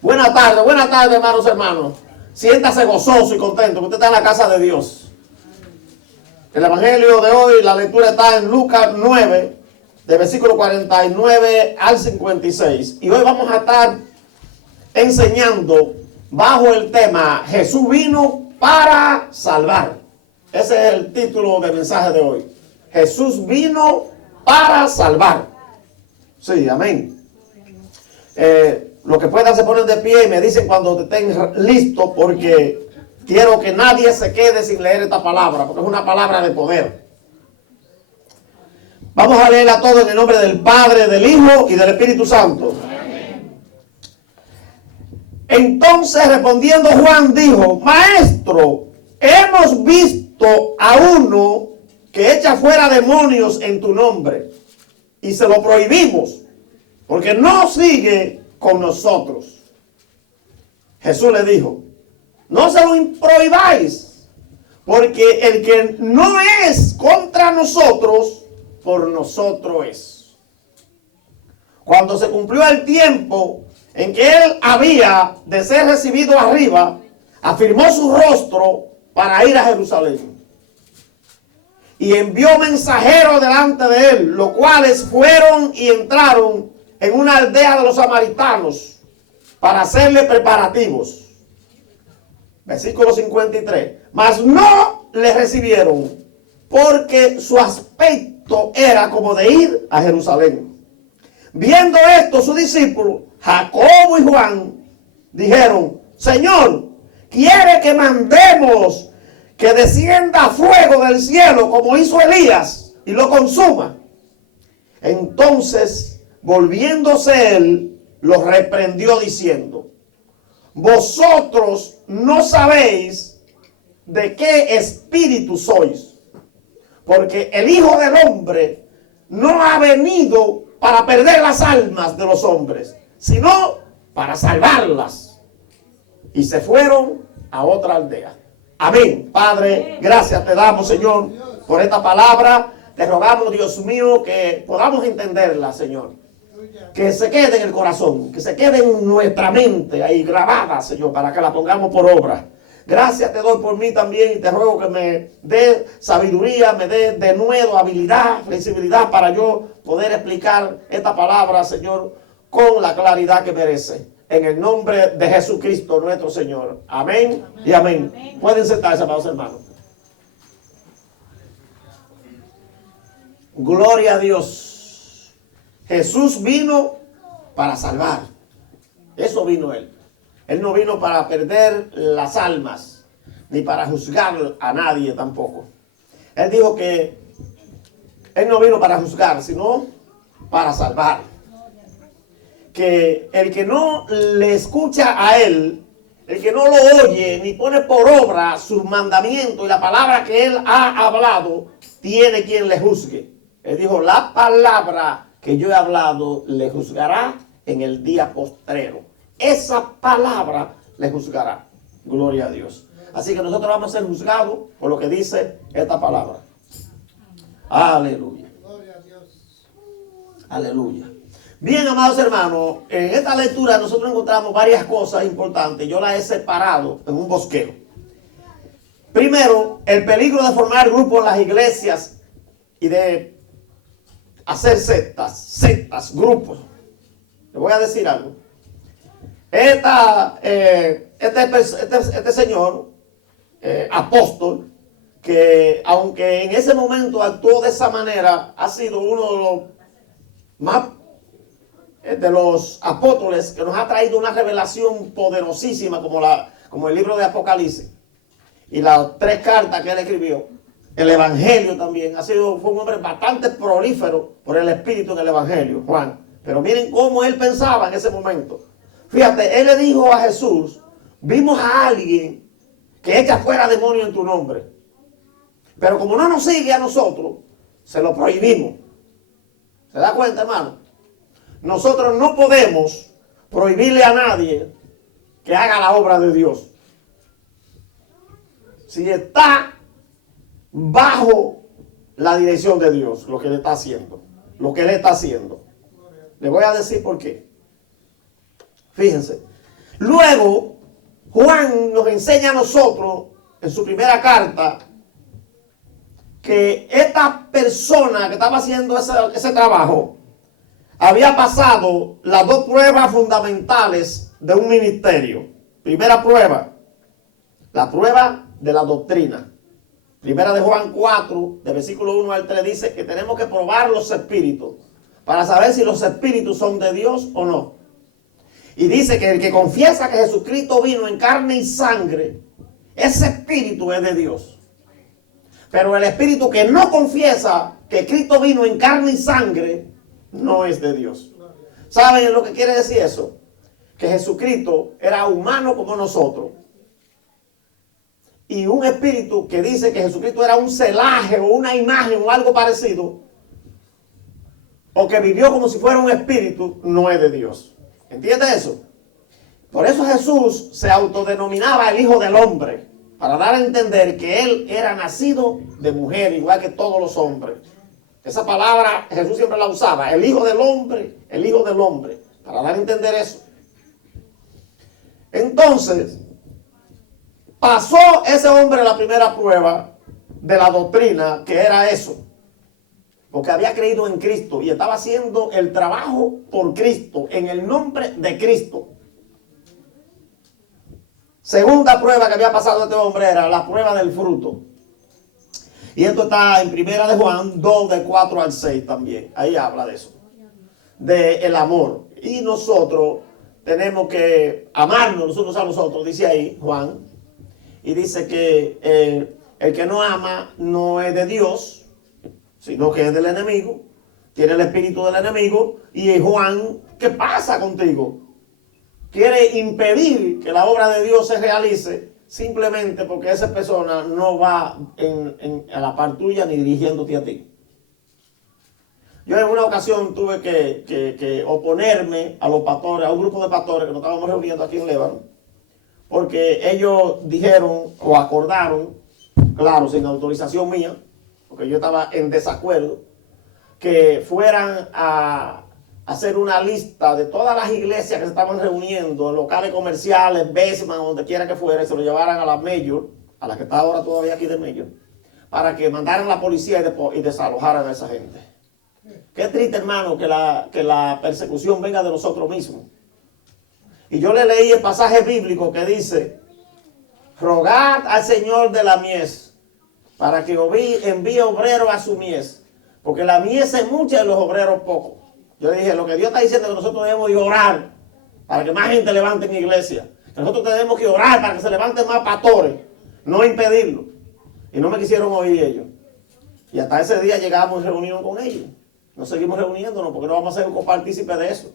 Buenas tardes, hermanos. Siéntase gozoso y contento, que usted está en la casa de Dios. El evangelio de hoy, la lectura está en Lucas 9, de versículo 49 al 56. Y hoy vamos a estar enseñando bajo el tema Jesús vino para salvar. Ese es el título del mensaje de hoy. Jesús vino para salvar. Sí, amén. Los que puedan se ponen de pie y me dicen cuando estén listos, porque quiero que nadie se quede sin leer esta palabra, porque es una palabra de poder. Vamos a leerla todo en el nombre del Padre, del Hijo y del Espíritu Santo. Entonces respondiendo Juan dijo: Maestro, hemos visto a uno que echa fuera demonios en tu nombre y se lo prohibimos porque no sigue con nosotros. Jesús le dijo: no se lo prohibáis, porque el que no es contra nosotros, por nosotros es. Cuando se cumplió el tiempo en que él había de ser recibido arriba, afirmó su rostro para ir a Jerusalén. Y envió mensajeros delante de él, los cuales fueron y entraron en una aldea de los samaritanos para hacerle preparativos. Versículo 53. Mas no le recibieron, porque su aspecto era como de ir a Jerusalén. Viendo esto, sus discípulos, Jacobo y Juan, dijeron: Señor, ¿quiere que mandemos que descienda fuego del cielo como hizo Elías y lo consuma? Entonces, volviéndose él, los reprendió diciendo: vosotros no sabéis de qué espíritu sois, porque el Hijo del Hombre no ha venido para perder las almas de los hombres, sino para salvarlas. Y se fueron a otra aldea. Amén. Padre, gracias te damos, Señor, por esta palabra. Te rogamos, Dios mío, que podamos entenderla, Señor. Que se quede en el corazón, que se quede en nuestra mente ahí grabada, Señor, para que la pongamos por obra. Gracias te doy por mí también y te ruego que me dé sabiduría, me dé de nuevo habilidad, flexibilidad para yo poder explicar esta palabra, Señor, con la claridad que merece. En el nombre de Jesucristo nuestro Señor. Amén, y amén. Pueden sentarse, amados hermanos. Gloria a Dios. Jesús vino para salvar. Eso vino Él. Él no vino para perder las almas, ni para juzgar a nadie tampoco. Él dijo que Él no vino para juzgar, sino para salvar. Que el que no le escucha a Él, el que no lo oye, ni pone por obra sus mandamientos y la palabra que Él ha hablado, tiene quien le juzgue. Él dijo: la palabra que yo he hablado le juzgará en el día postrero. Esa palabra le juzgará. Gloria a Dios. Así que nosotros vamos a ser juzgados por lo que dice esta palabra. Aleluya. Aleluya. Bien, amados hermanos, en esta lectura nosotros encontramos varias cosas importantes. Yo las he separado en un bosquejo. Primero, el peligro de formar grupos en las iglesias y de hacer sectas, grupos. Le voy a decir algo. Este señor, apóstol, que aunque en ese momento actuó de esa manera, ha sido uno de los más de los apóstoles que nos ha traído una revelación poderosísima como el libro de Apocalipsis y las 3 cartas que él escribió. El evangelio también fue un hombre bastante prolífero por el espíritu en el evangelio, Juan. Pero miren cómo él pensaba en ese momento. Fíjate, él le dijo a Jesús: vimos a alguien que echa fuera demonios en tu nombre, pero como no nos sigue a nosotros, se lo prohibimos. ¿Se da cuenta, hermano? Nosotros no podemos prohibirle a nadie que haga la obra de Dios. Si está bajo la dirección de Dios, lo que él está haciendo. Le voy a decir por qué. Fíjense, Luego, Juan nos enseña a nosotros, en su primera carta, que esta persona que estaba haciendo ese trabajo había pasado las dos pruebas fundamentales de un ministerio. Primera prueba, la prueba de la doctrina. Primera de Juan 4, de versículo 1 al 3, dice que tenemos que probar los espíritus para saber si los espíritus son de Dios o no. Y dice que el que confiesa que Jesucristo vino en carne y sangre, ese espíritu es de Dios. Pero el espíritu que no confiesa que Cristo vino en carne y sangre, no es de Dios. ¿Saben lo que quiere decir eso? Que Jesucristo era humano como nosotros. Y un espíritu que dice que Jesucristo era un celaje o una imagen o algo parecido, o que vivió como si fuera un espíritu, no es de Dios. ¿Entiende eso? Por eso Jesús se autodenominaba el Hijo del Hombre, para dar a entender que Él era nacido de mujer, igual que todos los hombres. Esa palabra Jesús siempre la usaba, el Hijo del Hombre, el Hijo del Hombre, para dar a entender eso. Entonces, pasó ese hombre la primera prueba de la doctrina, que era eso. Porque había creído en Cristo y estaba haciendo el trabajo por Cristo, en el nombre de Cristo. Segunda prueba que había pasado este hombre era la prueba del fruto. Y esto está en Primera de Juan 2, de 4 al 6 también. Ahí habla de eso. De el amor. Y nosotros tenemos que amarnos nosotros a nosotros, dice ahí Juan. Y dice que el que no ama no es de Dios, sino que es del enemigo. Tiene el espíritu del enemigo. Y Juan, ¿qué pasa contigo? Quiere impedir que la obra de Dios se realice simplemente porque esa persona no va a la par tuya ni dirigiéndote a ti. Yo en una ocasión tuve que oponerme a los pastores, a un grupo de pastores que nos estábamos reuniendo aquí en Líbano, porque ellos dijeron o acordaron, claro, sin autorización mía, porque yo estaba en desacuerdo, que fueran a hacer una lista de todas las iglesias que se estaban reuniendo, en locales comerciales, Besman, donde quiera que fuera, y se lo llevaran a la Mayor, a la que está ahora todavía aquí de Mayor, para que mandaran a la policía y desalojaran a esa gente. Qué triste, hermano, que la persecución venga de nosotros mismos. Y yo le leí el pasaje bíblico que dice: rogad al Señor de la mies para que envíe obreros a su mies, porque la mies es mucha y los obreros pocos. Yo dije, lo que Dios está diciendo es que nosotros debemos de orar para que más gente levante en iglesia. Que nosotros tenemos que orar para que se levanten más pastores, no impedirlo. Y no me quisieron oír ellos. Y hasta ese día llegamos en reunión con ellos. Nos seguimos reuniéndonos porque no vamos a ser copartícipes de eso.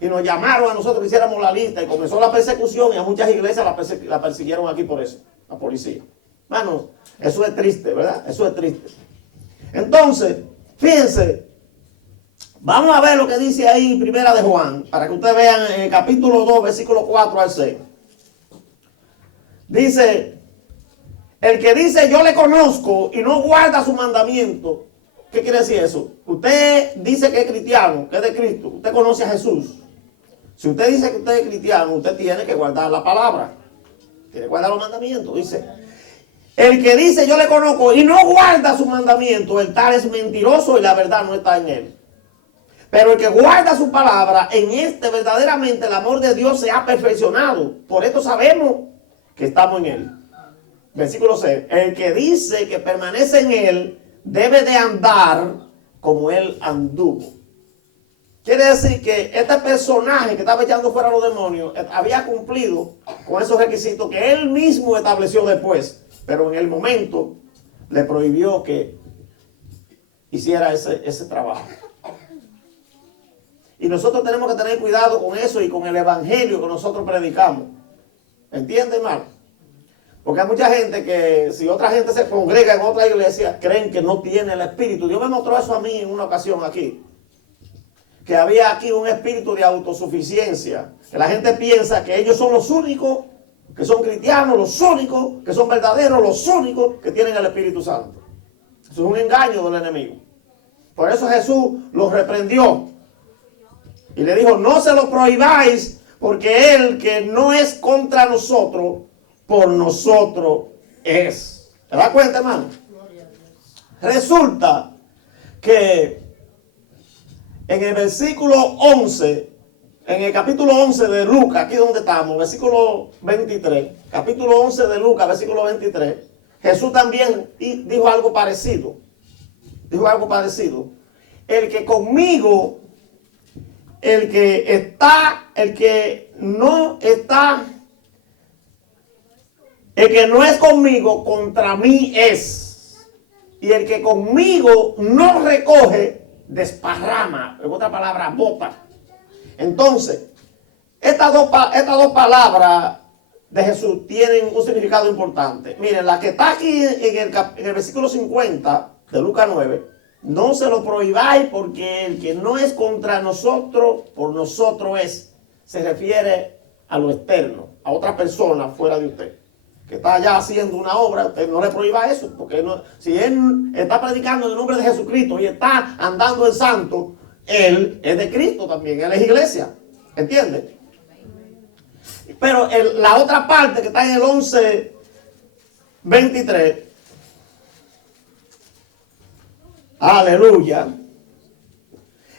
Y nos llamaron a nosotros que hiciéramos la lista y comenzó la persecución y a muchas iglesias la persiguieron aquí por eso, la policía. Hermanos, eso es triste, ¿verdad? Eso es triste. Entonces, fíjense, vamos a ver lo que dice ahí en Primera de Juan, para que ustedes vean en el capítulo 2, versículo 4 al 6. Dice, el que dice yo le conozco y no guarda su mandamiento. ¿Qué quiere decir eso? Usted dice que es cristiano, que es de Cristo. Usted conoce a Jesús. Si usted dice que usted es cristiano, usted tiene que guardar la palabra. Tiene que guardar los mandamientos. Dice, el que dice yo le conozco y no guarda su mandamiento, el tal es mentiroso y la verdad no está en él. Pero el que guarda su palabra, en este verdaderamente el amor de Dios se ha perfeccionado. Por esto sabemos que estamos en él. Versículo 6. El que dice que permanece en él, debe de andar como él anduvo. Quiere decir que este personaje que estaba echando fuera a los demonios había cumplido con esos requisitos que él mismo estableció después. Pero en el momento le prohibió que hiciera ese trabajo. Y nosotros tenemos que tener cuidado con eso y con el evangelio que nosotros predicamos. ¿Entiende, hermano? Porque hay mucha gente que, si otra gente se congrega en otra iglesia, creen que no tiene el espíritu. Dios me mostró eso a mí en una ocasión aquí. Que había aquí un espíritu de autosuficiencia. Que la gente piensa que ellos son los únicos que son cristianos, los únicos que son verdaderos, los únicos que tienen el Espíritu Santo. Eso es un engaño del enemigo. Por eso Jesús los reprendió. Y le dijo, no se lo prohibáis, porque el que no es contra nosotros, por nosotros es. ¿Se da cuenta, hermano? Resulta que en el versículo 11, en el capítulo 11 de Lucas, aquí donde estamos, versículo 23, capítulo 11 de Lucas, versículo 23, Jesús también dijo algo parecido. Dijo algo parecido. El que conmigo, el que no es conmigo, contra mí es. Y el que conmigo no recoge, desparrama. En otra palabra, bota. Entonces, estas dos palabras de Jesús tienen un significado importante. Miren, la que está aquí en el versículo 50 de Lucas 9, no se lo prohibáis porque el que no es contra nosotros, por nosotros es. Se refiere a lo externo, a otra persona fuera de usted, que está allá haciendo una obra. Usted no le prohíba eso, porque si él está predicando en el nombre de Jesucristo y está andando en santo, él es de Cristo también, él es iglesia. ¿Entiende? Pero la otra parte que está en el 11:23, aleluya,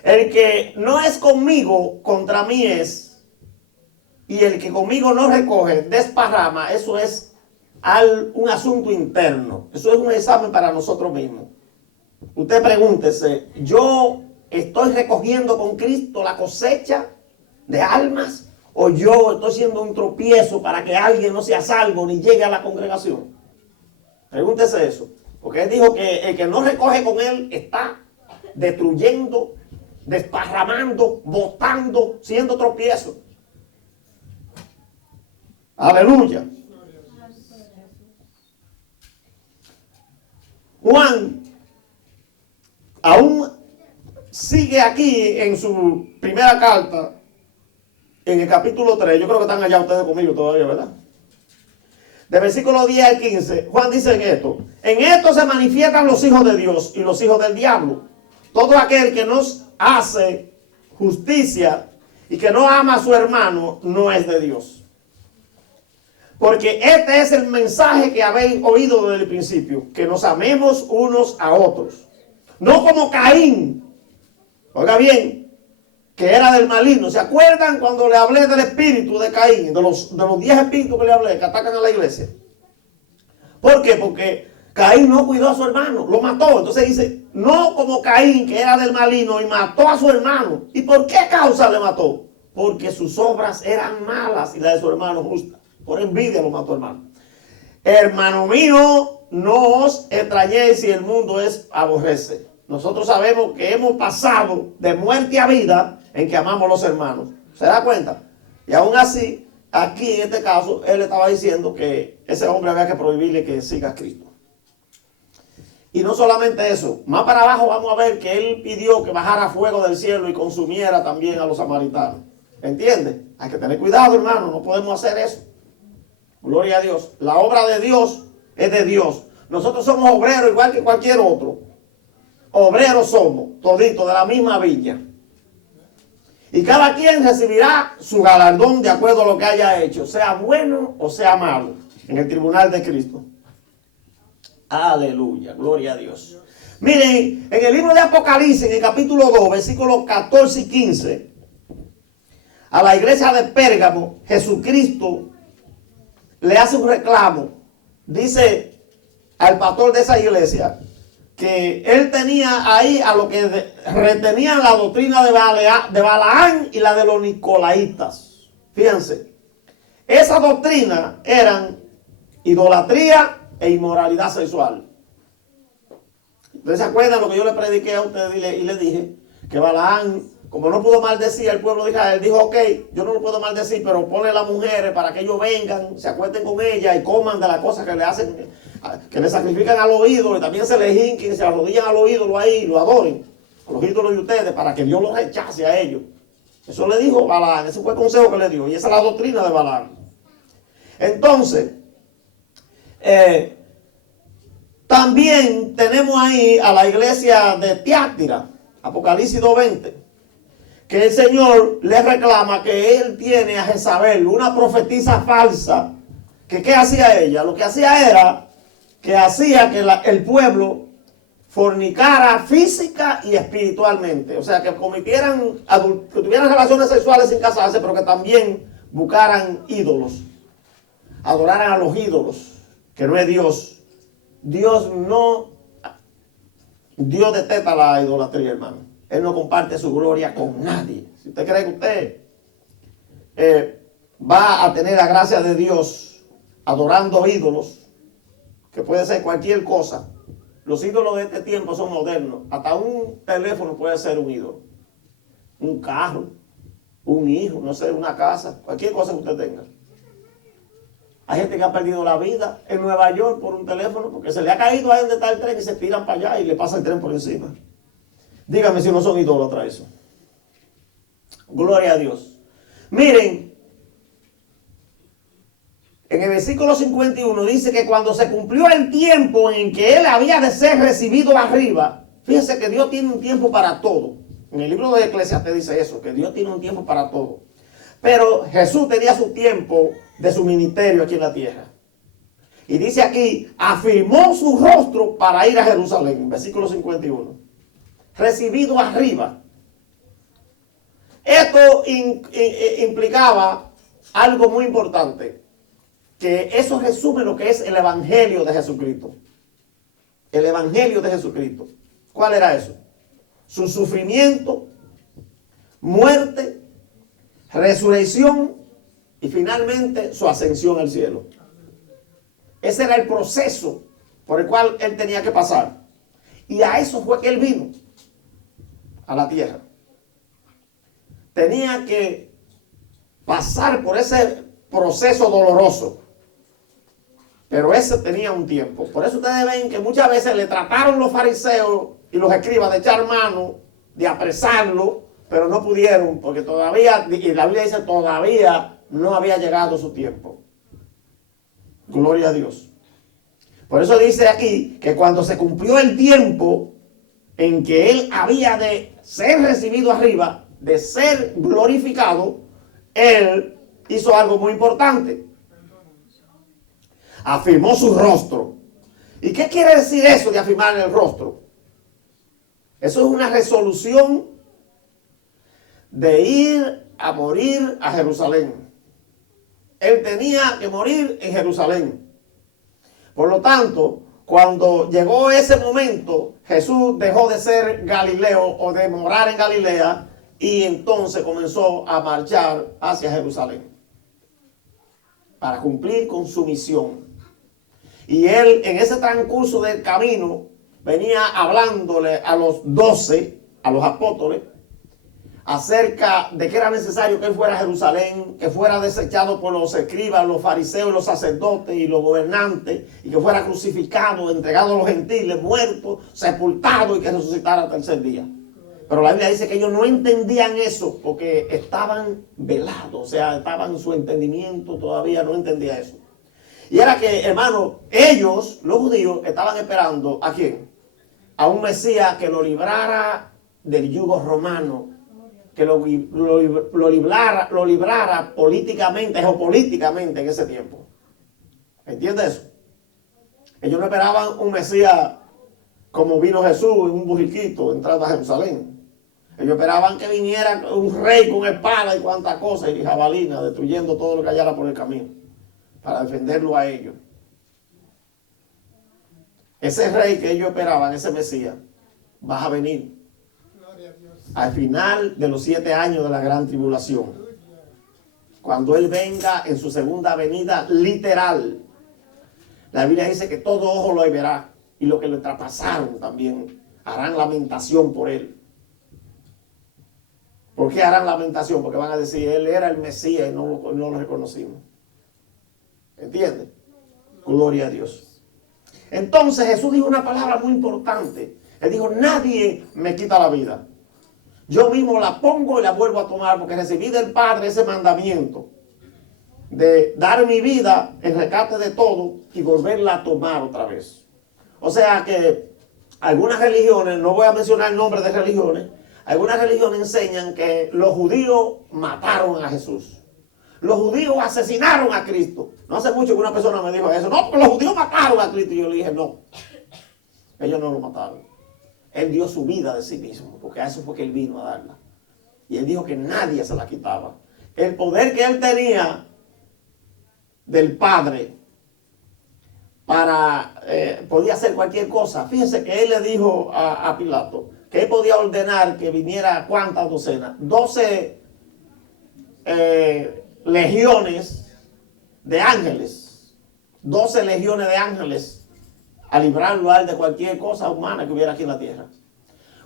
el que no es conmigo, contra mí es, y el que conmigo no recoge, desparrama. Eso es un asunto interno, eso es un examen para nosotros mismos. Usted pregúntese, ¿yo estoy recogiendo con Cristo la cosecha de almas? ¿O yo estoy siendo un tropiezo para que alguien no sea salvo ni llegue a la congregación? Pregúntese eso. Porque él dijo que el que no recoge con él está destruyendo, desparramando, botando, siendo tropiezo. Aleluya. Juan aún sigue aquí en su primera carta, en el capítulo 3, yo creo que están allá ustedes conmigo todavía, ¿verdad? De versículo 10 al 15, Juan dice en esto se manifiestan los hijos de Dios y los hijos del diablo. Todo aquel que no hace justicia y que no ama a su hermano, no es de Dios. Porque este es el mensaje que habéis oído desde el principio, que nos amemos unos a otros. No como Caín, oiga bien, que era del maligno. ¿Se acuerdan cuando le hablé del espíritu de Caín? De los 10 espíritus que le hablé, que atacan a la iglesia. ¿Por qué? Porque Caín no cuidó a su hermano, lo mató. Entonces dice, no como Caín, que era del maligno y mató a su hermano. ¿Y por qué causa le mató? Porque sus obras eran malas y las de su hermano justas. Por envidia lo mató, hermano. Hermano mío, no os extrañéis si el mundo aborrece. Nosotros sabemos que hemos pasado de muerte a vida en que amamos a los hermanos. ¿Se da cuenta? Y aún así, aquí en este caso, él estaba diciendo que ese hombre había que prohibirle que siga a Cristo. Y no solamente eso, más para abajo vamos a ver que él pidió que bajara fuego del cielo y consumiera también a los samaritanos. ¿Entiende? Hay que tener cuidado, hermano, no podemos hacer eso. Gloria a Dios. La obra de Dios es de Dios. Nosotros somos obreros igual que cualquier otro. Obreros somos, toditos de la misma viña. Y cada quien recibirá su galardón de acuerdo a lo que haya hecho, sea bueno o sea malo, en el tribunal de Cristo. Aleluya, gloria a Dios. Miren, en el libro de Apocalipsis, en el capítulo 2, versículos 14 y 15, a la iglesia de Pérgamo, Jesucristo le hace un reclamo. Dice al pastor de esa iglesia que él tenía ahí a lo que retenían la doctrina de Balaán y la de los nicolaitas. Fíjense, esa doctrina eran idolatría e inmoralidad sexual. ¿Ustedes se acuerdan lo que yo le prediqué a ustedes y le dije? Que Balaán, como no pudo maldecir al pueblo de Israel, dijo, ok, yo no lo puedo maldecir, pero pone a las mujeres para que ellos vengan, se acuesten con ellas y coman de las cosas que le hacen, que le sacrifican a los ídolos, y también se les hinquen, se arrodillan a los ídolos ahí y lo adoren, a los ídolos de ustedes, para que Dios los rechace a ellos. Eso le dijo Balaán, ese fue el consejo que le dio, y esa es la doctrina de Balaán. Entonces, también tenemos ahí a la iglesia de Tiátira, Apocalipsis 2:20, que el Señor le reclama que él tiene a Jezabel, una profetisa falsa, que ¿qué hacía ella? Lo que hacía era que hacía que el pueblo fornicara física y espiritualmente. O sea, que cometieran, que tuvieran relaciones sexuales sin casarse, pero que también buscaran ídolos, adoraran a los ídolos, que no es Dios. Dios detesta la idolatría, hermano. Él no comparte su gloria con nadie. Si usted cree que usted va a tener la gracia de Dios adorando ídolos, que puede ser cualquier cosa. Los ídolos de este tiempo son modernos. Hasta un teléfono puede ser un ídolo. Un carro, un hijo, no sé, una casa, cualquier cosa que usted tenga. Hay gente que ha perdido la vida en Nueva York por un teléfono porque se le ha caído ahí donde está el tren y se tiran para allá y le pasa el tren por encima. Dígame si no son idólatras eso. Gloria a Dios. Miren, en el versículo 51 dice que cuando se cumplió el tiempo en que él había de ser recibido arriba, fíjense que Dios tiene un tiempo para todo. En el libro de Eclesiastes dice eso, que Dios tiene un tiempo para todo. Pero Jesús tenía su tiempo de su ministerio aquí en la tierra. Y dice aquí, afirmó su rostro para ir a Jerusalén, versículo 51. Recibido arriba. Esto implicaba algo muy importante, que eso resume lo que es el Evangelio de Jesucristo. El Evangelio de Jesucristo. ¿Cuál era eso? Su sufrimiento, muerte, resurrección y finalmente su ascensión al cielo. Ese era el proceso por el cual él tenía que pasar. Y a eso fue que él vino a la tierra. Tenía que pasar por ese proceso doloroso. Pero ese tenía un tiempo. Por eso ustedes ven que muchas veces le trataron los fariseos y los escribas de echar mano, de apresarlo, pero no pudieron, porque todavía, y la Biblia dice, todavía no había llegado su tiempo. Gloria a Dios. Por eso dice aquí que cuando se cumplió el tiempo en que él había de ser recibido arriba, de ser glorificado, él hizo algo muy importante. Afirmó su rostro. ¿Y qué quiere decir eso de afirmar el rostro? Eso es una resolución de ir a morir a Jerusalén. Él tenía que morir en Jerusalén. Por lo tanto, cuando llegó ese momento, Jesús dejó de ser Galileo o de morar en Galilea y entonces comenzó a marchar hacia Jerusalén para cumplir con su misión. Y él en ese transcurso del camino venía hablándole a los 12, a los apóstoles, acerca de que era necesario que él fuera a Jerusalén, que fuera desechado por los escribas, los fariseos, los sacerdotes y los gobernantes, y que fuera crucificado, entregado a los gentiles, muerto, sepultado y que resucitara al tercer día. Pero la Biblia dice que ellos no entendían eso porque estaban velados, o sea, estaban en su entendimiento, todavía no entendía eso. Y era que, hermano, ellos, los judíos, estaban esperando ¿a quién? A un Mesías que lo librara del yugo romano, que lo librara políticamente, geopolíticamente en ese tiempo. ¿Entiendes eso? Ellos no esperaban un Mesías como vino Jesús en un burriquito entrando a Jerusalén. Ellos esperaban que viniera un rey con espada y cuantas cosas y jabalina, destruyendo todo lo que hallara por el camino, para defenderlo a ellos. Ese rey que ellos esperaban, ese Mesías, va a venir al final de los 7 años de la gran tribulación. Cuando él venga en su segunda venida literal, la Biblia dice que todo ojo lo verá y los que le traspasaron también harán lamentación por él. ¿Por qué harán lamentación? Porque van a decir, él era el Mesías y no lo reconocimos. ¿Entiendes? Gloria a Dios. Entonces Jesús dijo una palabra muy importante. Él dijo, nadie me quita la vida. Yo mismo la pongo y la vuelvo a tomar porque recibí del Padre ese mandamiento de dar mi vida en rescate de todo y volverla a tomar otra vez. O sea que algunas religiones, no voy a mencionar el nombre de religiones, Algunas religiones enseñan que los judíos mataron a Jesús. Los judíos asesinaron a Cristo. No hace mucho que una persona me dijo eso. No, porque los judíos mataron a Cristo. Y yo le dije, no. Ellos no lo mataron. Él dio su vida de sí mismo, porque a eso fue que él vino a darla. Y él dijo que nadie se la quitaba. El poder que él tenía del Padre podía hacer cualquier cosa. Fíjense que él le dijo a Pilato que él podía ordenar que viniera ¿cuántas docenas? 12 legiones de ángeles. 12 legiones de ángeles a librarlo a él de cualquier cosa humana que hubiera aquí en la tierra.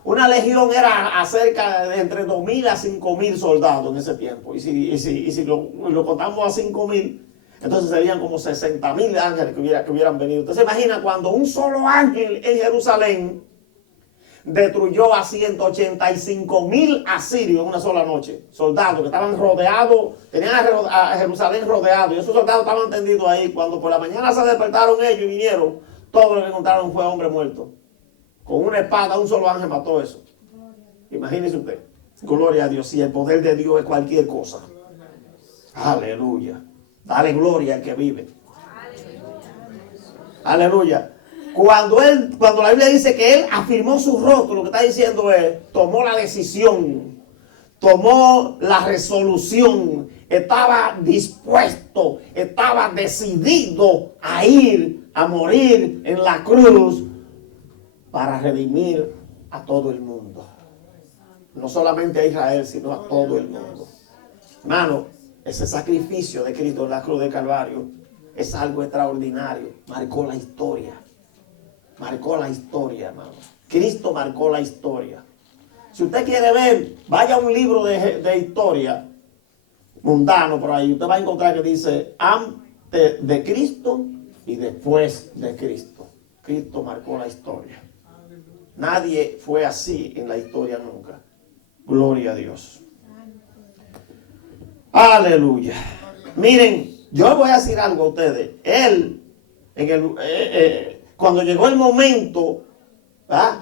Una legión era acerca de entre 2.000 a 5.000 soldados en ese tiempo. Y si lo contamos a 5.000, entonces serían como 60.000 ángeles que hubieran venido. Entonces imagina cuando un solo ángel en Jerusalén destruyó a 185.000 asirios en una sola noche. Soldados que estaban rodeados, tenían a Jerusalén rodeado. Y esos soldados estaban tendidos ahí. Cuando por la mañana se despertaron ellos y vinieron, todo lo que encontraron fue hombre muerto. Con una espada, un solo ángel mató eso. Imagínese usted. Gloria a Dios. Si el poder de Dios es cualquier cosa. Aleluya. Dale gloria al que vive. Aleluya. Cuando la Biblia dice que él afirmó su rostro, lo que está diciendo es, tomó la decisión, tomó la resolución, estaba dispuesto, estaba decidido a ir a morir en la cruz para redimir a todo el mundo. No solamente a Israel, sino a todo el mundo. Hermano, ese sacrificio de Cristo en la cruz del Calvario es algo extraordinario. Marcó la historia. Marcó la historia, hermano. Cristo marcó la historia. Si usted quiere ver, vaya a un libro de historia mundano por ahí. Usted va a encontrar que dice antes de Cristo y después de Cristo. Cristo marcó la historia. Nadie fue así en la historia nunca. Gloria a Dios. Aleluya. Miren, yo les voy a decir algo a ustedes. Él, cuando llegó el momento, ¿verdad?,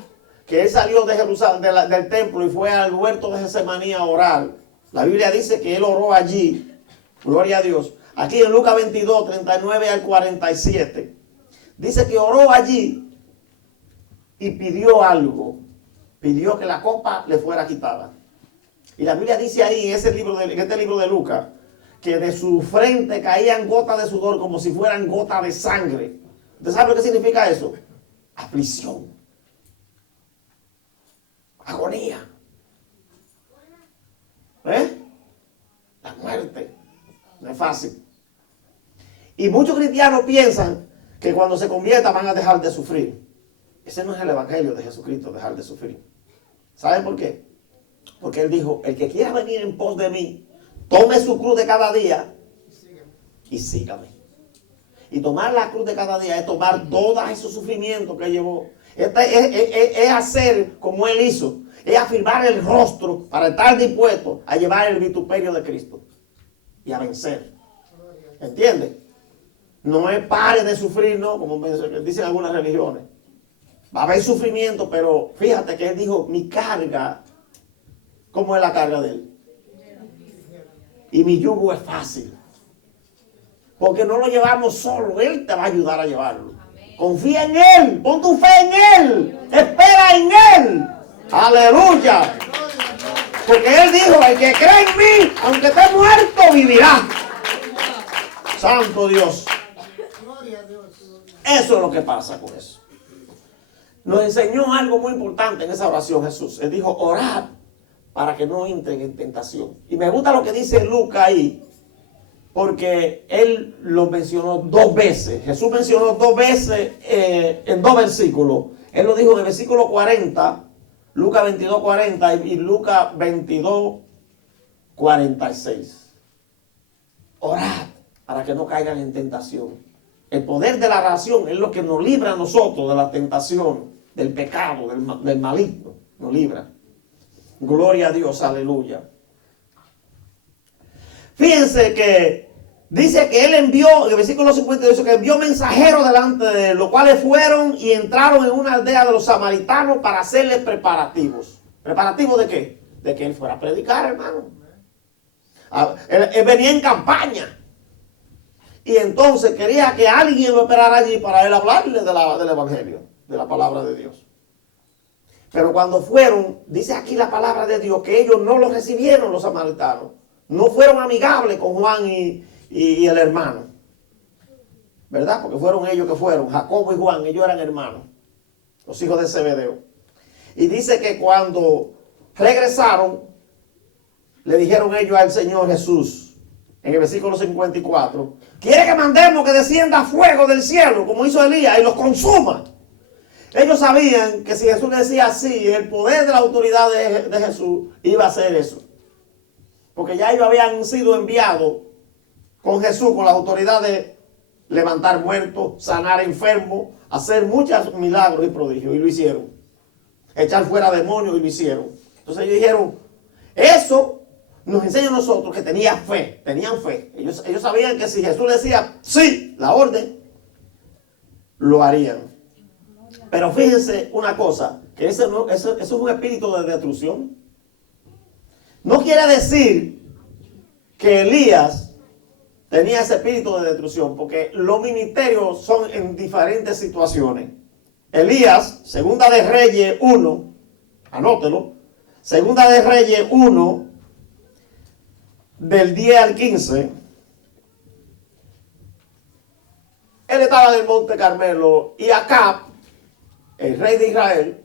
que él salió de Jerusalén, del templo y fue al huerto de Getsemaní a orar. La Biblia dice que él oró allí. Gloria a Dios. Aquí en Lucas 22, 39 al 47. Dice que oró allí y pidió algo. Pidió que la copa le fuera quitada. Y la Biblia dice ahí, en este libro de Lucas, que de su frente caían gotas de sudor como si fueran gotas de sangre. ¿Usted sabe lo que significa eso? Aflicción. Agonía. La muerte. No es fácil. Y muchos cristianos piensan que cuando se conviertan van a dejar de sufrir. Ese no es el evangelio de Jesucristo, dejar de sufrir. ¿Saben por qué? Porque él dijo, el que quiera venir en pos de mí, tome su cruz de cada día y sígame. Y tomar la cruz de cada día es tomar todos esos sufrimientos que él llevó. Es hacer como él hizo. Es afirmar el rostro para estar dispuesto a llevar el vituperio de Cristo y a vencer. ¿Entiende? No es pare de sufrir, no, como dicen algunas religiones. Va a haber sufrimiento, pero fíjate que él dijo, mi carga, ¿cómo es la carga de él? Y mi yugo es fácil. Porque no lo llevamos solo, él te va a ayudar a llevarlo. Confía en él, pon tu fe en él, espera en él. Aleluya. Porque él dijo, el que cree en mí, aunque esté muerto, vivirá. Santo Dios. Eso es lo que pasa con eso. Nos enseñó algo muy importante en esa oración Jesús. Él dijo, orad para que no entren en tentación. Y me gusta lo que dice Lucas ahí, porque él lo mencionó 2 veces. Jesús mencionó 2 veces en 2 versículos. Él lo dijo en el versículo 40, Lucas 22, 40 y Lucas 22, 46. Orad para que no caigan en tentación. El poder de la oración es lo que nos libra a nosotros de la tentación, del pecado, del maligno. Nos libra. Gloria a Dios, aleluya. Fíjense que dice que él envió, en el versículo 52, dice que envió mensajeros delante de él, los cuales fueron y entraron en una aldea de los samaritanos para hacerles preparativos. ¿Preparativo de qué? De que él fuera a predicar, hermano. Él venía en campaña. Y entonces quería que alguien lo esperara allí para él hablarle del evangelio, de la palabra de Dios. Pero cuando fueron, dice aquí la palabra de Dios, que ellos no lo recibieron los samaritanos. No fueron amigables con Juan y el hermano. ¿Verdad? Porque fueron ellos que fueron, Jacobo y Juan, ellos eran hermanos, los hijos de Zebedeo. Y dice que cuando regresaron, le dijeron ellos al Señor Jesús, en el versículo 54, quiere que mandemos que descienda fuego del cielo, como hizo Elías, y los consuma. Ellos sabían que si Jesús decía así, el poder de la autoridad de Jesús iba a hacer eso. Porque ya ellos habían sido enviados con Jesús, con la autoridad de levantar muertos, sanar enfermos, hacer muchos milagros y prodigios, y lo hicieron. Echar fuera demonios, y lo hicieron. Entonces ellos dijeron, eso nos enseña a nosotros que tenían fe. Ellos sabían que si Jesús decía sí, la orden, lo harían. Pero fíjense una cosa, que eso es un espíritu de destrucción. No quiere decir que Elías tenía ese espíritu de destrucción, porque los ministerios son en diferentes situaciones. Elías, Segunda de Reyes 1, anótelo, Segunda de Reyes 1, del 10 al 15, él estaba en el Monte Carmelo y Acab, el rey de Israel,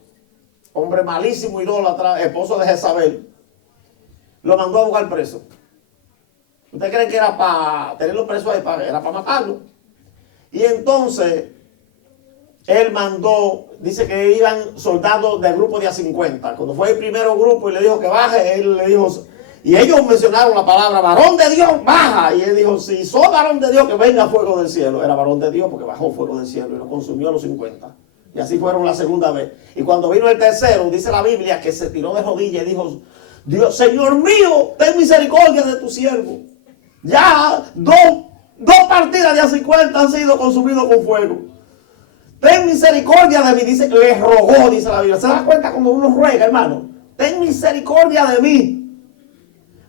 hombre malísimo, idólatra, esposo de Jezabel, lo mandó a buscar preso. ¿Ustedes creen que era para tenerlo preso ahí? Era para matarlo. Y entonces, él mandó, dice que iban soldados del grupo de A50. Cuando fue el primero grupo y le dijo que baje, él le dijo, y ellos mencionaron la palabra, varón de Dios, baja. Y él dijo, si sos varón de Dios, que venga fuego del cielo. Era varón de Dios porque bajó fuego del cielo y lo consumió a los 50. Y así fueron la segunda vez. Y cuando vino el tercero, dice la Biblia que se tiró de rodillas y dijo, Dios, Señor mío, ten misericordia de tu siervo. Ya dos partidas de A50 han sido consumidas con fuego. Ten misericordia de mí, dice, le rogó, dice la Biblia. ¿Se da cuenta cuando uno ruega, hermano? Ten misericordia de mí.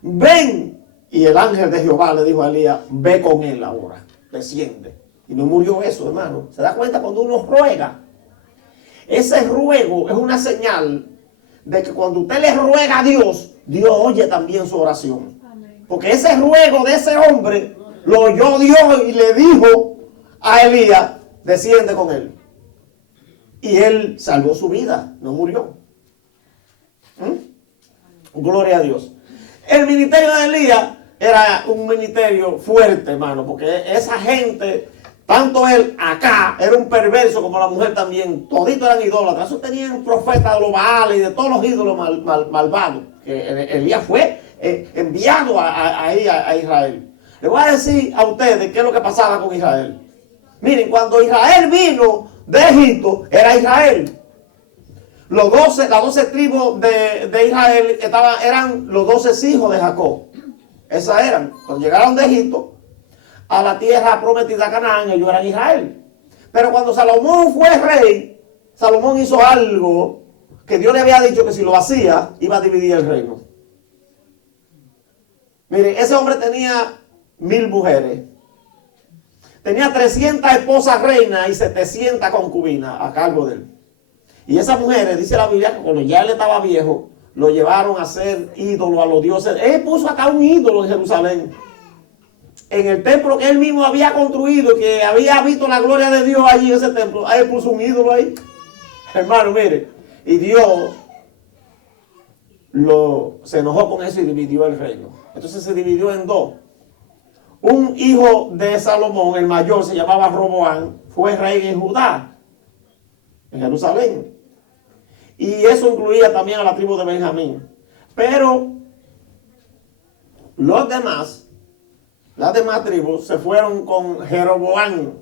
Ven. Y el ángel de Jehová le dijo a Elías, ve con él ahora, desciende. Y no murió eso, hermano. ¿Se da cuenta cuando uno ruega? Ese ruego es una señal de que cuando usted le ruega a Dios, Dios oye también su oración. Porque ese ruego de ese hombre lo oyó Dios y le dijo a Elías, desciende con él. Y él salvó su vida, no murió. Gloria a Dios. El ministerio de Elías era un ministerio fuerte, hermano, porque esa gente, tanto él acá, era un perverso como la mujer también, toditos eran idólatras. Eso tenían profetas de los Baales y de todos los ídolos malvados. Que Elías fue enviado a Israel. Le voy a decir a ustedes qué es lo que pasaba con Israel. Miren, cuando Israel vino de Egipto, era Israel. Las 12 tribus de Israel eran los 12 hijos de Jacob. Esas eran. Cuando llegaron de Egipto a la tierra prometida Canaán, ellos eran Israel. Pero cuando Salomón fue rey, Salomón hizo algo que Dios le había dicho que si lo hacía, iba a dividir el reino. Miren, ese hombre tenía 1000 mujeres. Tenía 300 esposas reinas y 700 concubinas a cargo de él. Y esas mujeres, dice la Biblia, que cuando ya él estaba viejo, lo llevaron a ser ídolo a los dioses. Él puso acá un ídolo en Jerusalén. En el templo que él mismo había construido, que había visto la gloria de Dios allí en ese templo, él puso un ídolo ahí. Hermano, mire, y Dios se enojó con eso y dividió el reino. Entonces se dividió en dos. Un hijo de Salomón, el mayor, se llamaba Roboán, fue rey en Judá, en Jerusalén. Y eso incluía también a la tribu de Benjamín. Pero las demás tribus se fueron con Jeroboam,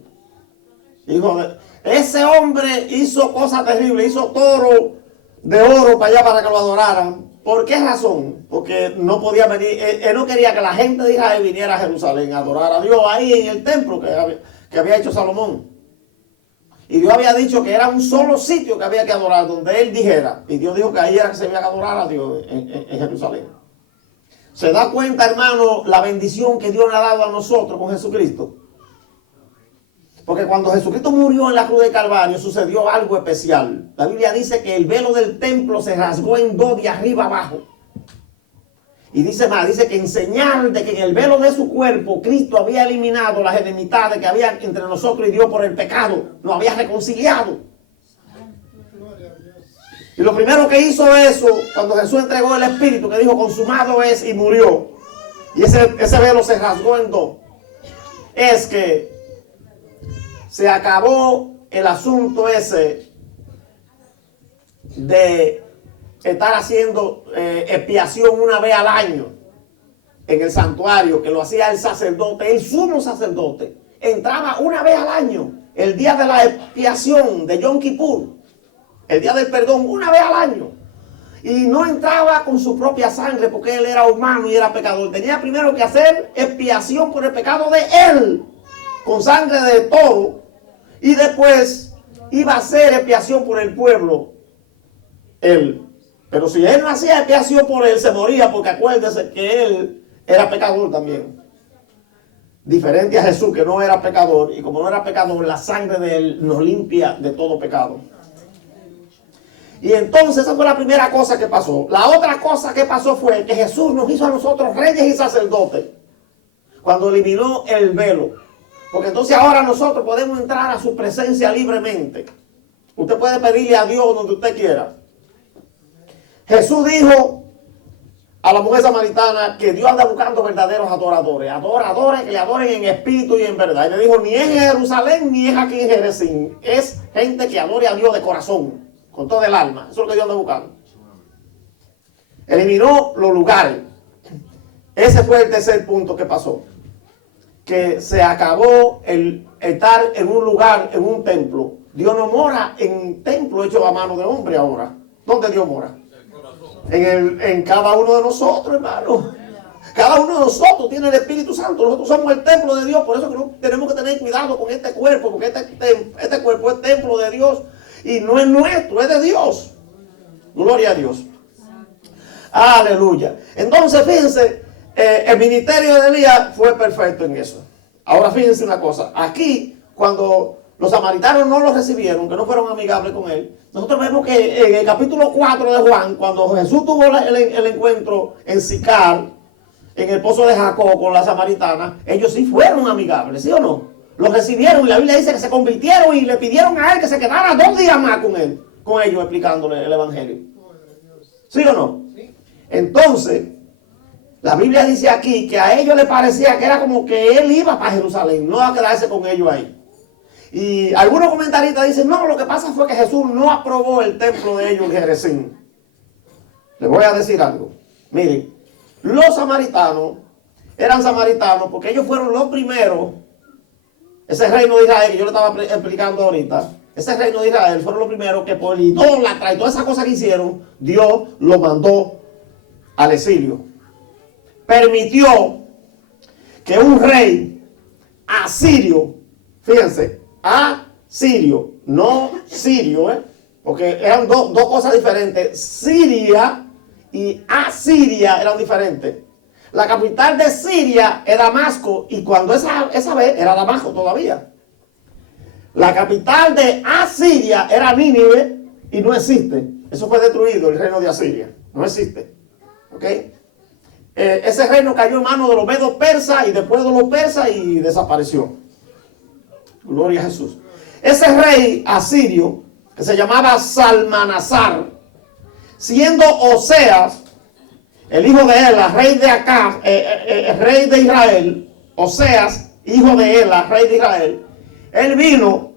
hijo de... Ese hombre hizo cosas terribles, hizo toro de oro para allá para que lo adoraran. ¿Por qué razón? Porque no podía venir, él no quería que la gente de Israel viniera a Jerusalén a adorar a Dios ahí en el templo que había hecho Salomón. Y Dios había dicho que era un solo sitio que había que adorar, donde Él dijera. Y Dios dijo que ahí era que se había que adorar a Dios en Jerusalén. ¿Se da cuenta, hermano, la bendición que Dios le ha dado a nosotros con Jesucristo? Porque cuando Jesucristo murió en la cruz de Calvario sucedió algo especial. La Biblia dice que el velo del templo se rasgó en dos de arriba abajo. Y dice más, dice que en señal de que en el velo de su cuerpo Cristo había eliminado las enemistades que había entre nosotros y Dios por el pecado. Nos había reconciliado. Y lo primero que hizo eso, cuando Jesús entregó el Espíritu, que dijo consumado es, y murió. Y ese velo se rasgó en dos. Es que se acabó el asunto ese de estar haciendo expiación una vez al año en el santuario, que lo hacía el sacerdote, el sumo sacerdote. Entraba una vez al año, el día de la expiación de Yom Kippur, el día del perdón, una vez al año. Y no entraba con su propia sangre porque él era humano y era pecador. Tenía primero que hacer expiación por el pecado de él, con sangre de toro. Y después iba a hacer expiación por el pueblo, él. Pero si él no hacía expiación por él, se moría, porque acuérdese que él era pecador también. Diferente a Jesús, que no era pecador. Y como no era pecador, la sangre de él nos limpia de todo pecado. Y entonces esa fue la primera cosa que pasó. La otra cosa que pasó fue que Jesús nos hizo a nosotros reyes y sacerdotes cuando eliminó el velo. Porque entonces ahora nosotros podemos entrar a su presencia libremente. Usted puede pedirle a Dios donde usted quiera. Jesús dijo a la mujer samaritana que Dios anda buscando verdaderos adoradores. Adoradores que le adoren en espíritu y en verdad. Y le dijo, ni es en Jerusalén ni es aquí en Jerezín. Es gente que adore a Dios de corazón, con todo el alma. Eso es lo que Dios anda buscando. Eliminó los lugares. Ese fue el tercer punto que pasó. Que se acabó el estar en un lugar, en un templo. Dios no mora en templo hecho a mano de hombre ahora. ¿Dónde Dios mora? En cada uno de nosotros, hermano. Cada uno de nosotros tiene el Espíritu Santo. Nosotros somos el templo de Dios. Por eso que no tenemos que tener cuidado con este cuerpo. Porque este cuerpo es templo de Dios. Y no es nuestro, es de Dios. Gloria a Dios. Aleluya. Entonces, fíjense, el ministerio de Elías fue perfecto en eso. Ahora fíjense una cosa. Aquí, cuando los samaritanos no lo recibieron, que no fueron amigables con él, nosotros vemos que en el capítulo 4 de Juan, cuando Jesús tuvo el encuentro en Sicar, en el pozo de Jacob con la samaritana, ellos sí fueron amigables, ¿sí o no? Los recibieron y la Biblia dice que se convirtieron y le pidieron a él que se quedara 2 días más con él, con ellos explicándole el evangelio. ¿Sí o no? Entonces, la Biblia dice aquí que a ellos les parecía que era como que él iba para Jerusalén, no a quedarse con ellos ahí. Y algunos comentaristas dicen, no, lo que pasa fue que Jesús no aprobó el templo de ellos en Jerezín. Les voy a decir algo. Miren, los samaritanos eran samaritanos porque ellos fueron los primeros. Ese reino de Israel que yo le estaba explicando ahorita, ese reino de Israel fueron los primeros que por idólatra y todas esas cosas que hicieron, Dios lo mandó al exilio. Permitió que un rey asirio, fíjense, asirio, no sirio, porque eran dos cosas diferentes. Siria y Asiria eran diferentes. La capital de Siria es Damasco, y cuando esa vez era Damasco todavía. La capital de Asiria era Nínive y no existe. Eso fue destruido, el reino de Asiria. No existe. ¿Ok? Ese reino cayó en manos de los medos persas y después de los persas y desapareció. Gloria a Jesús. Ese rey asirio, que se llamaba Salmanasar, siendo Oseas, el hijo de Ela, rey de Acab, rey de Israel, Oseas, hijo de Ela, rey de Israel, él vino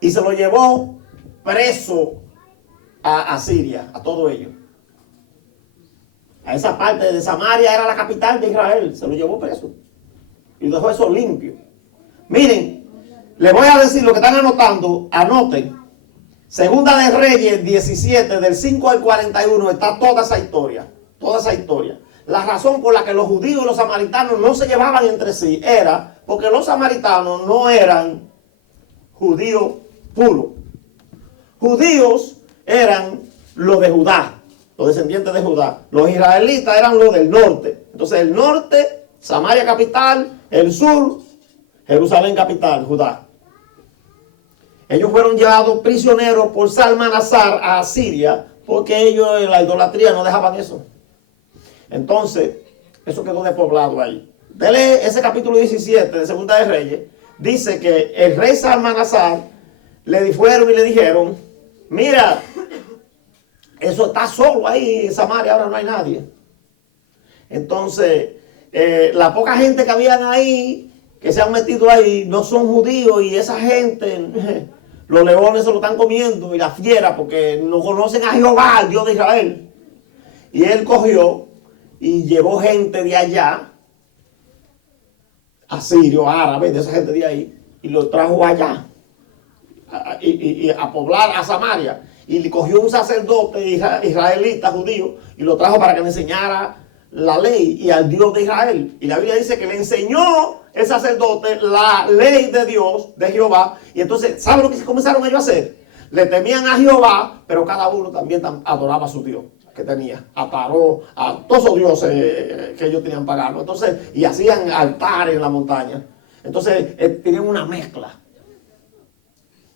y se lo llevó preso a Siria, a todo ello. A esa parte de Samaria era la capital de Israel, se lo llevó preso y dejó eso limpio. Miren, les voy a decir lo que están anotando, anoten. Segunda de Reyes 17, del 5 al 41, está toda esa historia. Toda esa historia. La razón por la que los judíos y los samaritanos no se llevaban entre sí era porque los samaritanos no eran judío puro. Judíos eran los de Judá, los descendientes de Judá. Los israelitas eran los del norte. Entonces el norte, Samaria capital, el sur, Jerusalén capital, Judá. Ellos fueron llevados prisioneros por Salmanasar a Asiria, porque ellos en la idolatría no dejaban eso. Entonces, eso quedó despoblado ahí. Dele ese capítulo 17 de Segunda de Reyes. Dice que el rey Salmanasar le fueron y le dijeron: mira, eso está solo ahí en Samaria, ahora no hay nadie. Entonces, la poca gente que habían ahí, que se han metido ahí, no son judíos, y esa gente, los leones se lo están comiendo y la fiera, porque no conocen a Jehová, el Dios de Israel. Y él cogió y llevó gente de allá, asirios, árabes, de esa gente de ahí, y lo trajo allá, y a poblar a Samaria. Y le cogió un sacerdote israelita, judío, y lo trajo para que le enseñara la ley y al Dios de Israel. Y la Biblia dice que le enseñó el sacerdote la ley de Dios, de Jehová. Y entonces, ¿saben lo que comenzaron ellos a hacer? Le temían a Jehová, pero cada uno también adoraba a su Dios que tenía, a Taró, a todos esos dioses que ellos tenían paganos. Entonces, y hacían altares en la montaña. Entonces, tenían una mezcla.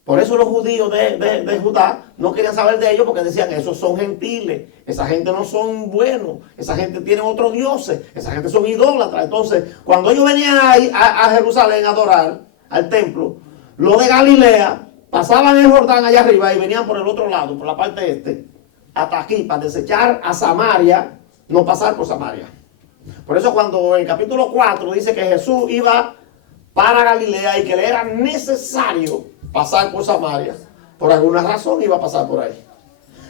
Por eso los judíos de Judá no querían saber de ellos, porque decían: esos son gentiles, esa gente no son buenos, esa gente tiene otros dioses, esa gente son idólatras. Entonces, cuando ellos venían a Jerusalén a adorar al templo, los de Galilea pasaban el Jordán allá arriba y venían por el otro lado, por la parte este, hasta aquí, para desechar a Samaria, no pasar por Samaria. Por eso cuando en el capítulo 4 dice que Jesús iba para Galilea y que le era necesario pasar por Samaria, por alguna razón iba a pasar por ahí.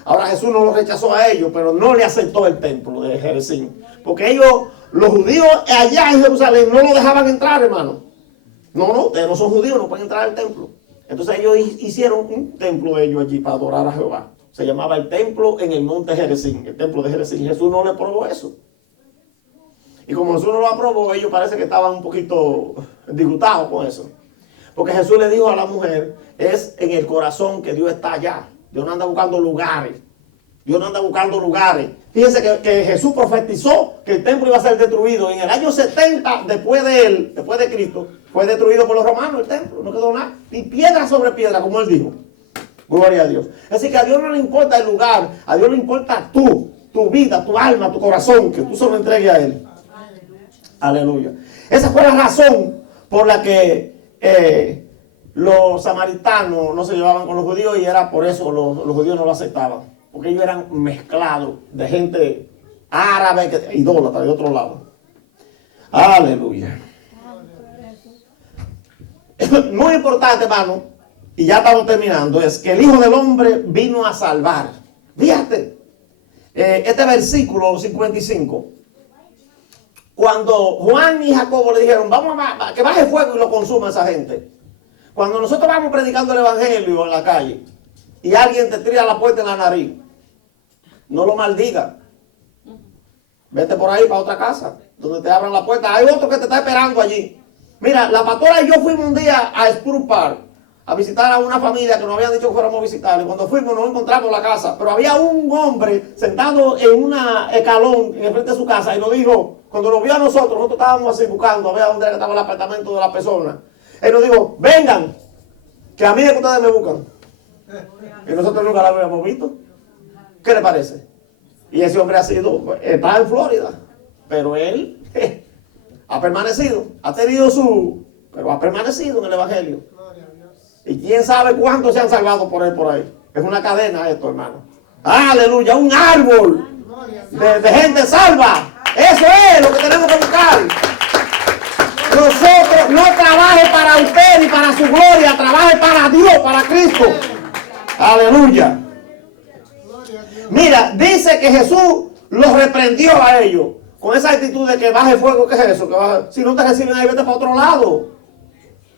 Ahora Jesús no lo rechazó a ellos, pero no le aceptó el templo de Jericín, porque ellos, los judíos allá en Jerusalén, no lo dejaban entrar, hermano. No, ustedes no son judíos, no pueden entrar al templo. Entonces ellos hicieron un templo de ellos allí para adorar a Jehová. Se llamaba el templo en el monte Jericín, el templo de Jericín. Jesús no le aprobó eso. Y como Jesús no lo aprobó, ellos parece que estaban un poquito disgustados con eso. Porque Jesús le dijo a la mujer: es en el corazón que Dios está allá. Dios no anda buscando lugares. Dios no anda buscando lugares. Fíjense que Jesús profetizó que el templo iba a ser destruido. En el año 70, después de Cristo, fue destruido por los romanos el templo. No quedó nada. Ni piedra sobre piedra, como él dijo. Gloria a Dios. Así que a Dios no le importa el lugar. A Dios le importa tú, tu vida, tu alma, tu corazón. Que tú se lo entregues a Él. Aleluya. Esa fue la razón por la que los samaritanos no se llevaban con los judíos, y era por eso los judíos no lo aceptaban, porque ellos eran mezclados de gente árabe, idólatra de otro lado. Aleluya. Muy importante, hermano, y ya estamos terminando, es que el Hijo del Hombre vino a salvar. Fíjate, este versículo 55. Cuando Juan y Jacobo le dijeron: vamos a que baje fuego y lo consuma esa gente. Cuando nosotros vamos predicando el evangelio en la calle y alguien te tira la puerta en la nariz, no lo maldiga. Vete por ahí para otra casa, donde te abran la puerta. Hay otro que te está esperando allí. Mira, la pastora y yo fuimos un día a Spruce Park a visitar a una familia que nos habían dicho que fuéramos a visitar. Y cuando fuimos no encontramos la casa, pero había un hombre sentado en una escalón en el frente de su casa y nos dijo, cuando nos vio a nosotros estábamos así buscando a ver dónde estaba el apartamento de la persona. Él nos dijo: vengan, que a mí es que ustedes me buscan. Y nosotros nunca la habíamos visto. ¿Qué le parece? Y ese hombre está en Florida, pero él ha permanecido, pero ha permanecido en el evangelio. Y quién sabe cuántos se han salvado por él por ahí. Es una cadena esto, hermano. Aleluya, un árbol de gente salva. Eso es lo que tenemos que buscar. Nosotros no trabaje para usted ni para su gloria, trabaje para Dios, para Cristo. Aleluya. Mira, dice que Jesús los reprendió a ellos con esa actitud de que baje fuego. ¿Qué es eso? Si no te reciben ahí, vete para otro lado.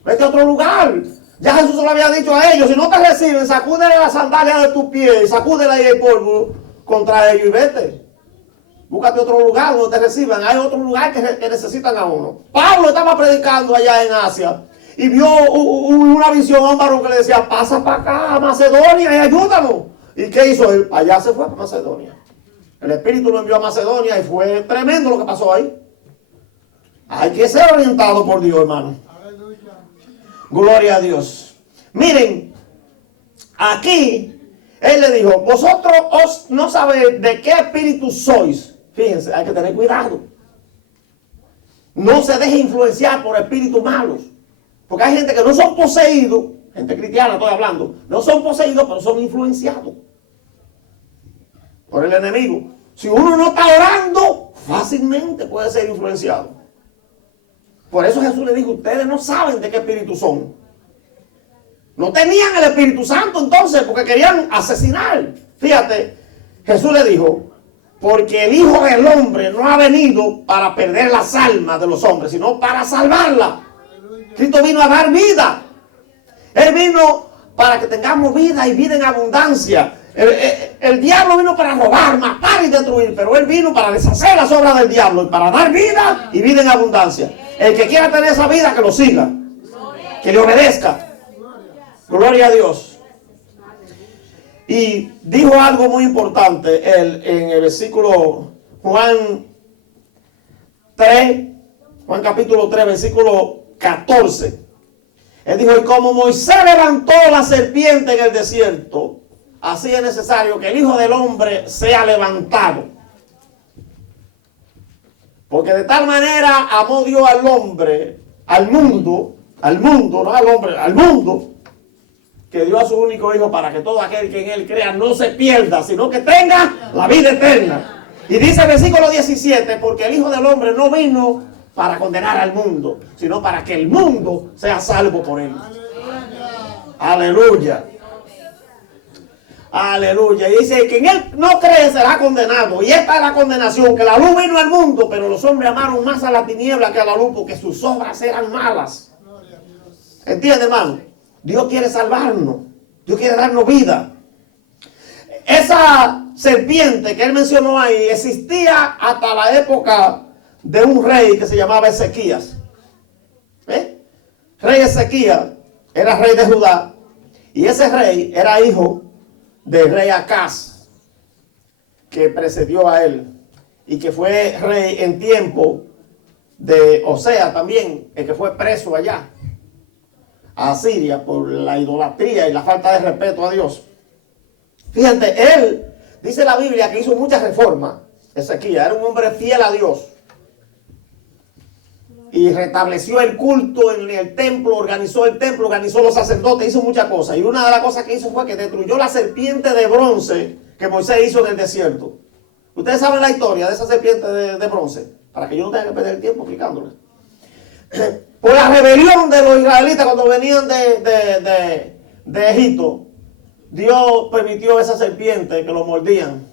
Vete a otro lugar. Ya Jesús se lo había dicho a ellos: si no te reciben, sacúdele la sandalia de tus pies, sacúdele ahí el polvo contra ellos y vete. Búscate otro lugar donde te reciban. Hay otro lugar que necesitan a uno. Pablo estaba predicando allá en Asia y vio una visión a un varón que le decía, pasa para acá a Macedonia y ayúdanos. ¿Y qué hizo él? Allá se fue para Macedonia. El Espíritu lo envió a Macedonia y fue tremendo lo que pasó ahí. Hay que ser orientado por Dios, hermano. Gloria a Dios. Miren, aquí él le dijo, vosotros no sabéis de qué espíritu sois. Fíjense, hay que tener cuidado. No se deje influenciar por espíritus malos. Porque hay gente que no son poseídos, gente cristiana estoy hablando, no son poseídos, pero son influenciados por el enemigo. Si uno no está orando, fácilmente puede ser influenciado. Por eso Jesús le dijo, ustedes no saben de qué espíritu son. No tenían el Espíritu Santo entonces porque querían asesinar. Fíjate, Jesús le dijo, porque el Hijo del Hombre no ha venido para perder las almas de los hombres, sino para salvarlas. Cristo vino a dar vida. Él vino para que tengamos vida y vida en abundancia. El diablo vino para robar, matar y destruir, pero él vino para deshacer las obras del diablo y para dar vida y vida en abundancia. El que quiera tener esa vida, que lo siga, que le obedezca. Gloria a Dios. Y dijo algo muy importante en el versículo Juan capítulo 3, versículo 14. Él dijo, y como Moisés levantó la serpiente en el desierto, así es necesario que el Hijo del Hombre sea levantado. Porque de tal manera amó Dios al hombre, al mundo, no al hombre, al mundo, que dio a su único Hijo para que todo aquel que en él crea no se pierda, sino que tenga la vida eterna. Y dice el versículo 17, porque el Hijo del Hombre no vino para condenar al mundo, sino para que el mundo sea salvo por él. Aleluya. Aleluya. Y dice que en él no cree será condenado. Y esta es la condenación, que la luz vino al mundo, pero los hombres amaron más a la tiniebla que a la luz, porque sus obras eran malas. ¿Entiende, hermano? Dios quiere salvarnos. Dios quiere darnos vida. Esa serpiente que él mencionó ahí existía hasta la época de un rey que se llamaba Ezequías. Rey Ezequías era rey de Judá. Y ese rey era hijo del rey Acaz, que precedió a él. Y que fue rey en tiempo de Osea también, el que fue preso allá a Siria por la idolatría y la falta de respeto a Dios. Fíjate, él, dice la Biblia, que hizo muchas reformas. Ezequías era un hombre fiel a Dios. Y restableció el culto en el templo, organizó los sacerdotes, hizo muchas cosas. Y una de las cosas que hizo fue que destruyó la serpiente de bronce que Moisés hizo en el desierto. Ustedes saben la historia de esa serpiente de bronce, para que yo no tenga que perder el tiempo explicándoles. Por la rebelión de los israelitas cuando venían de Egipto, Dios permitió esa serpiente que lo mordían.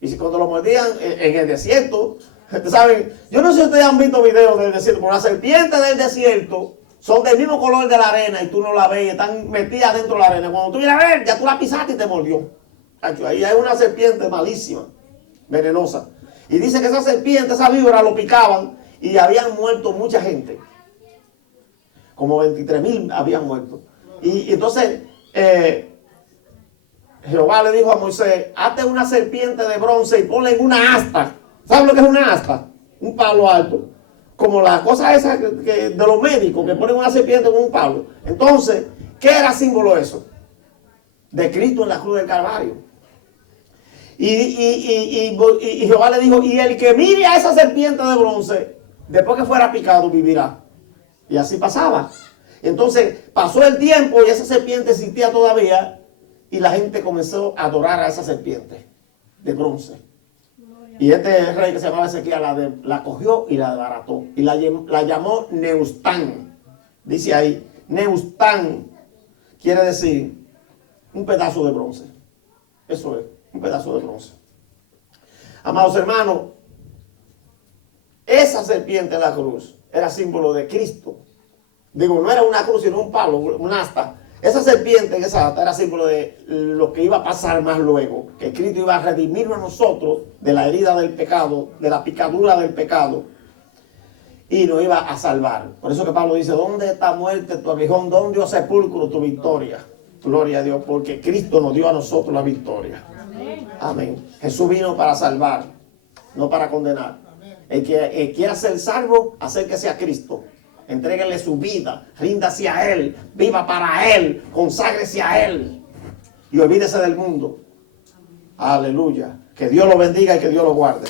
Y si cuando lo mordían en el desierto, ¿saben? Yo no sé si ustedes han visto videos del desierto, pero las serpientes del desierto son del mismo color de la arena y tú no la ves, están metidas dentro de la arena. Cuando tú vienes a ver, ya tú la pisaste y te mordió. Ahí hay una serpiente malísima, venenosa. Y dice que esa serpiente, esa víbora, lo picaban y habían muerto mucha gente. Como 23,000 habían muerto. Y entonces Jehová le dijo a Moisés, hazte una serpiente de bronce y ponle en una asta. ¿Saben lo que es una asta? Un palo alto. Como la cosa esa de los médicos, que ponen una serpiente con un palo. Entonces, ¿qué era símbolo eso? De Cristo en la cruz del Calvario. Y Jehová le dijo, y el que mire a esa serpiente de bronce, después que fuera picado, vivirá. Y así pasaba. Entonces, pasó el tiempo y esa serpiente existía todavía, y la gente comenzó a adorar a esa serpiente de bronce. Y este rey que se llamaba Ezequías la cogió y la desbarató. Y la llamó Neustán. Dice ahí, Neustán quiere decir un pedazo de bronce. Eso es, un pedazo de bronce. Amados hermanos, esa serpiente en la cruz era símbolo de Cristo. Digo, no era una cruz, sino un palo, un asta. Esa serpiente en esa asta era símbolo de lo que iba a pasar más luego. Que Cristo iba a redimirnos a nosotros de la herida del pecado, de la picadura del pecado. y nos iba a salvar. Por eso que Pablo dice, ¿dónde está muerte tu aguijón? ¿Dónde, oh sepulcro, tu victoria? Gloria a Dios, porque Cristo nos dio a nosotros la victoria. Amén. Jesús vino para salvar, no para condenar. El que quiera ser salvo, acérquese a Cristo. Entréguele su vida, ríndase a Él, viva para Él, conságrese a Él y olvídese del mundo. Aleluya. Que Dios lo bendiga y que Dios lo guarde.